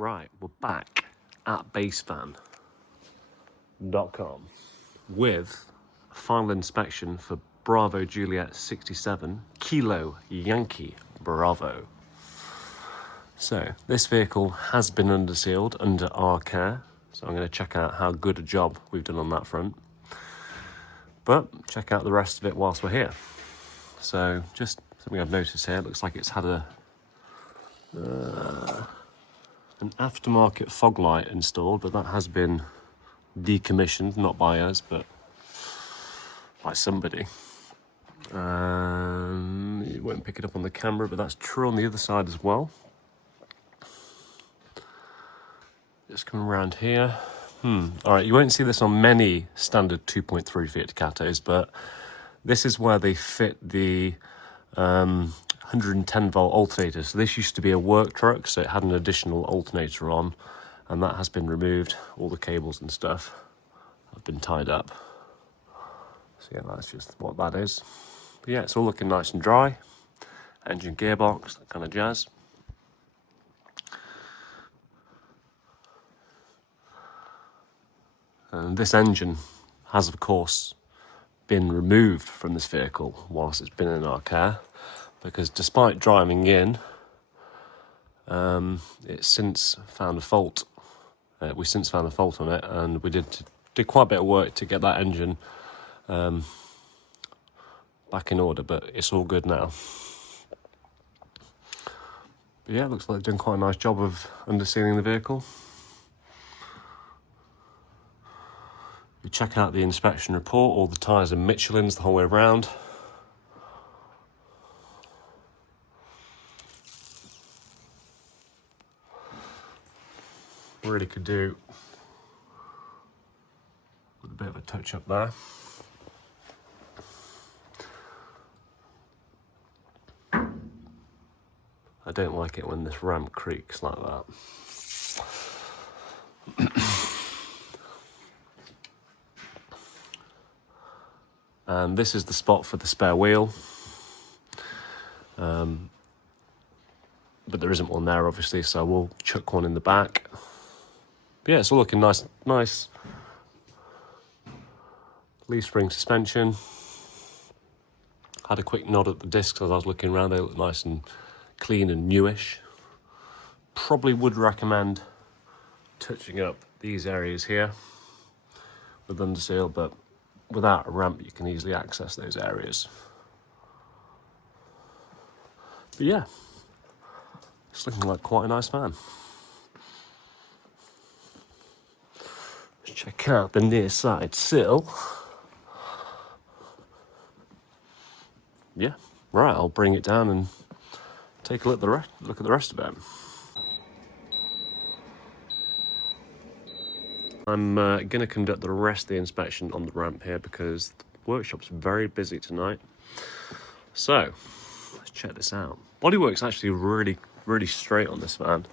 Right, we're back at basefan.com with a final inspection for Bravo Juliet 67 Kilo Yankee Bravo. So this vehicle has been undersealed under our care, so I'm going to check out how good a job we've done on that front, but check out the rest of it whilst we're here. So just something I've noticed here, it looks like it's had an aftermarket fog light installed, but that has been decommissioned, not by us, but by somebody. You won't pick it up on the camera, but that's true on the other side as well. Just coming around here. All right, you won't see this on many standard 2.3 Fiat Ducatos, but this is where they fit the 110 volt alternator. So this used to be a work truck, so it had an additional alternator on, and that has been removed. All the cables and stuff have been tied up. So yeah, that's just what that is. But yeah, it's all looking nice and dry. Engine, gearbox, that kind of jazz. And this engine has, of course, been removed from this vehicle whilst it's been in our care, because despite driving in, it's since found a fault. We since found a fault on it, and we did quite a bit of work to get that engine back in order, but it's all good now. But yeah, it looks like they've done quite a nice job of undersealing the vehicle. You check out the inspection report, all the tyres are Michelin's the whole way around. Really could do with a bit of a touch up there. I don't like it when this ramp creaks like that. And this is the spot for the spare wheel. But there isn't one there, obviously, so we'll chuck one in the back. But yeah, it's all looking nice. Leaf spring suspension. Had a quick nod at the discs as I was looking around. They look nice and clean and newish. Probably would recommend touching up these areas here with underseal, but without a ramp you can easily access those areas. But yeah, it's looking like quite a nice van. Let's check out the near side sill. Yeah, right, I'll bring it down and take a look at the rest of it. I'm going to conduct the rest of the inspection on the ramp here because the workshop's very busy tonight. So, let's check this out. Bodywork's actually really straight on this van.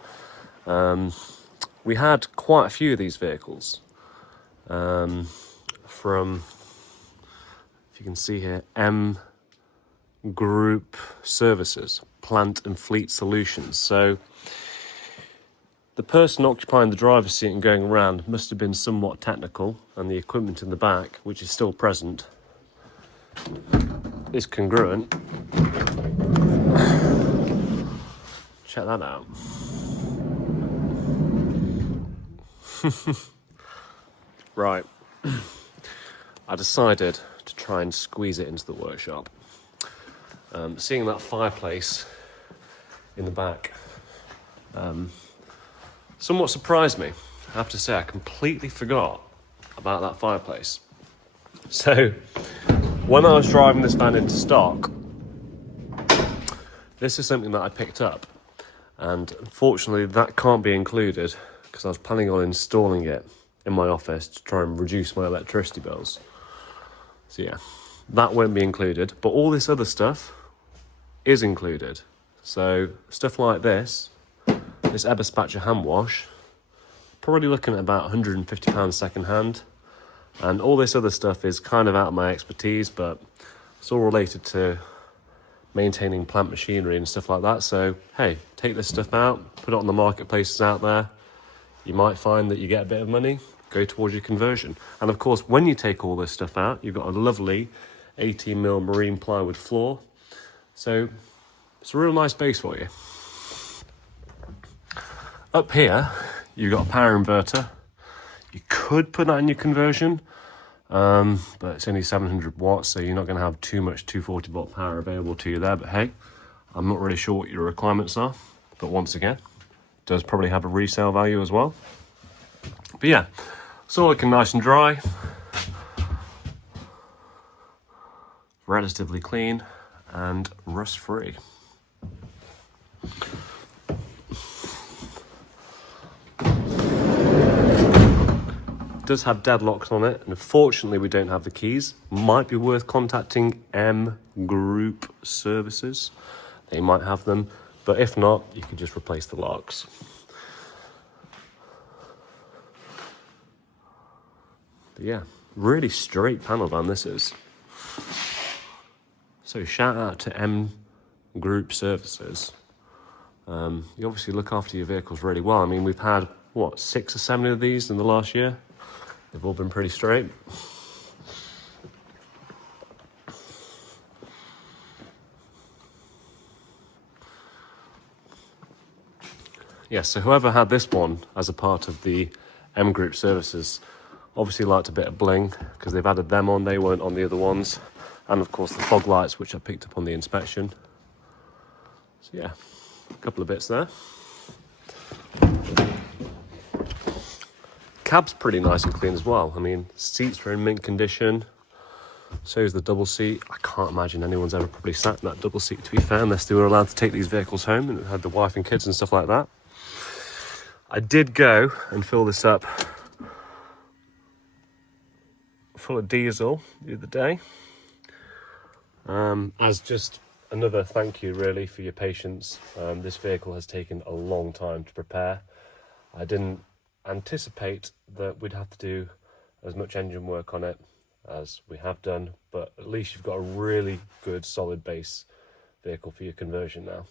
We had quite a few of these vehicles from, if you can see here, M Group Services, Plant and Fleet Solutions. So the person occupying the driver's seat and going around must have been somewhat technical, and the equipment in the back, which is still present, is congruent. Check that out. Right. I decided to try and squeeze it into the workshop. Seeing that fireplace in the back somewhat surprised me. I have to say, I completely forgot about that fireplace. So, when I was driving this van into stock, this is something that I picked up, and unfortunately that can't be included because I was planning on installing it in my office to try and reduce my electricity bills. So yeah, that won't be included, but all this other stuff is included. So stuff like this Eberspatcher hand wash, probably looking at about £150 second hand, and all this other stuff is kind of out of my expertise, but it's all related to maintaining plant machinery and stuff like that. So hey, take this stuff out, put it on the marketplaces out there, you might find that you get a bit of money, go towards your conversion. And of course, when you take all this stuff out, you've got a lovely 18mm marine plywood floor. So it's a real nice base for you. Up here, you've got a power inverter. You could put that in your conversion, but it's only 700 watts, so you're not going to have too much 240 volt power available to you there. But hey, I'm not really sure what your requirements are, but once again, it does probably have a resale value as well. But yeah, it's all looking nice and dry, relatively clean and rust free. Does have deadlocks on it, and unfortunately we don't have the keys. Might be worth contacting M Group Services. They might have them, but if not, you could just replace the locks. But yeah, really straight panel van this is. So shout out to M Group Services. You obviously look after your vehicles really well. I mean, we've had, what, 6 or 7 of these in the last year? They've all been pretty straight. Yes, so whoever had this one as a part of the M Group services obviously liked a bit of bling, because they've added them on, they weren't on the other ones. And of course the fog lights, which I picked up on the inspection. So yeah, a couple of bits there. Cab's pretty nice and clean as well. I mean, seats are in mint condition. So is the double seat. I can't imagine anyone's ever probably sat in that double seat, to be fair, unless they were allowed to take these vehicles home and had the wife and kids and stuff like that. I did go and fill this up full of diesel the other day. As just another thank you really for your patience. This vehicle has taken a long time to prepare. I didn't anticipate that we'd have to do as much engine work on it as we have done, but at least you've got a really good solid base vehicle for your conversion now.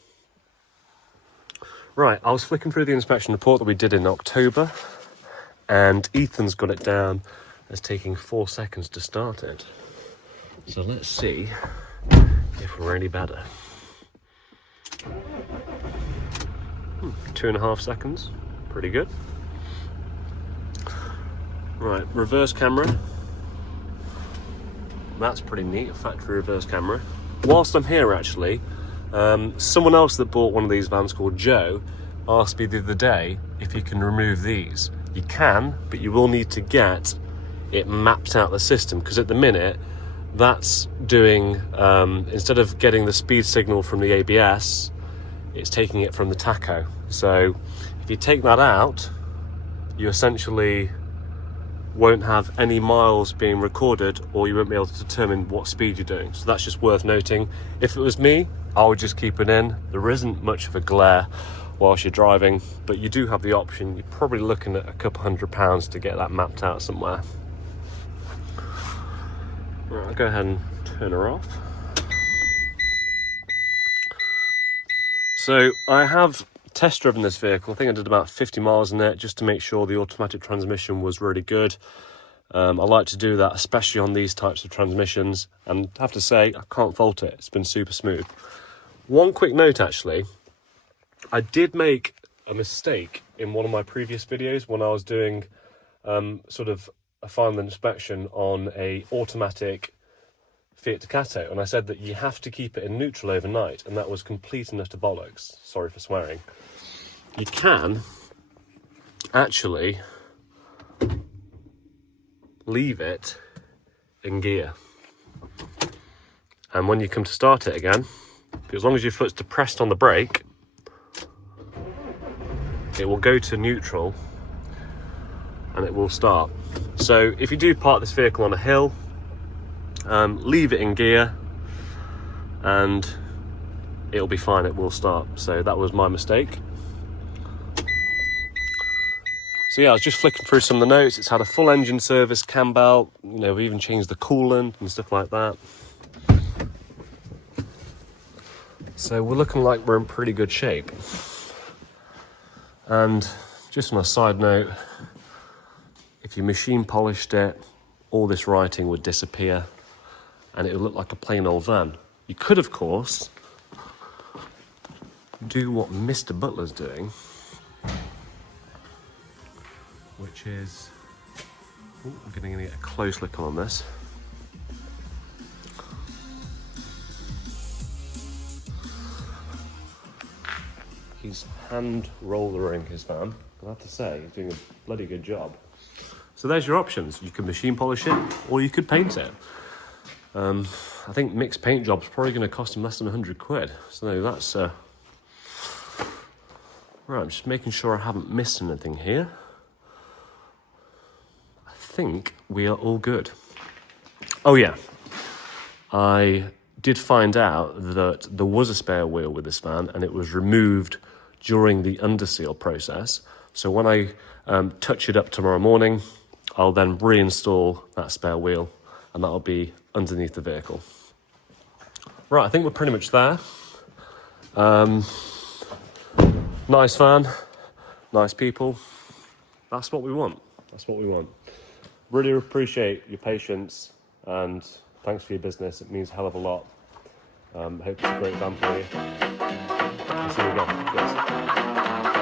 Right, I was flicking through the inspection report that we did in October, and Ethan's got it down as taking 4 seconds to start it. So let's see if we're any better. 2.5 seconds, pretty good. Right, reverse camera. That's pretty neat, a factory reverse camera. Whilst I'm here actually, someone else that bought one of these vans called Joe asked me the other day if you can remove these. You can, but you will need to get it mapped out the system, because at the minute that's doing, instead of getting the speed signal from the ABS, it's taking it from the tacho. So if you take that out, you essentially won't have any miles being recorded, or you won't be able to determine what speed you're doing. So that's just worth noting. If it was me, I would just keep it in. There isn't much of a glare whilst you're driving, but you do have the option. You're probably looking at a couple £100 to get that mapped out somewhere. Right, I'll go ahead and turn her off. So I have test driven this vehicle. I think I did about 50 miles in it just to make sure the automatic transmission was really good. I like to do that, especially on these types of transmissions, and I have to say I can't fault it. It's been super smooth. One quick note actually, I did make a mistake in one of my previous videos when I was doing sort of a final inspection on a automatic Fiat Ducato, and I said that you have to keep it in neutral overnight, and that was complete and utter bollocks. Sorry for swearing. You can actually leave it in gear, and when you come to start it again, as long as your foot's depressed on the brake, it will go to neutral and it will start. So if you do park this vehicle on a hill, leave it in gear and it'll be fine, it will start. So that was my mistake. So yeah, I was just flicking through some of the notes. It's had a full engine service, cam belt, you know, we even changed the coolant and stuff like that. So we're looking like we're in pretty good shape. And Just on a side note, if you machine polished it, all this writing would disappear and it would look like a plain old van. You could, of course, do what Mr. Butler's doing, which is, I'm going to get a close look on this. He's hand rollering his van. I have to say, he's doing a bloody good job. So there's your options. You can machine polish it, or you could paint it. I think mixed paint job's probably going to cost him less than 100 quid. So that's right. I'm just making sure I haven't missed anything here. I think we are all good. Oh yeah, I did find out that there was a spare wheel with this van, and it was removed during the underseal process. So when I touch it up tomorrow morning, I'll then reinstall that spare wheel, and that'll be underneath the vehicle. Right, I think we're pretty much there. Nice van, nice people. That's what we want. That's what we want. Really appreciate your patience, and thanks for your business. It means a hell of a lot. Hope it's a great van for you. I'll see you again. Cheers.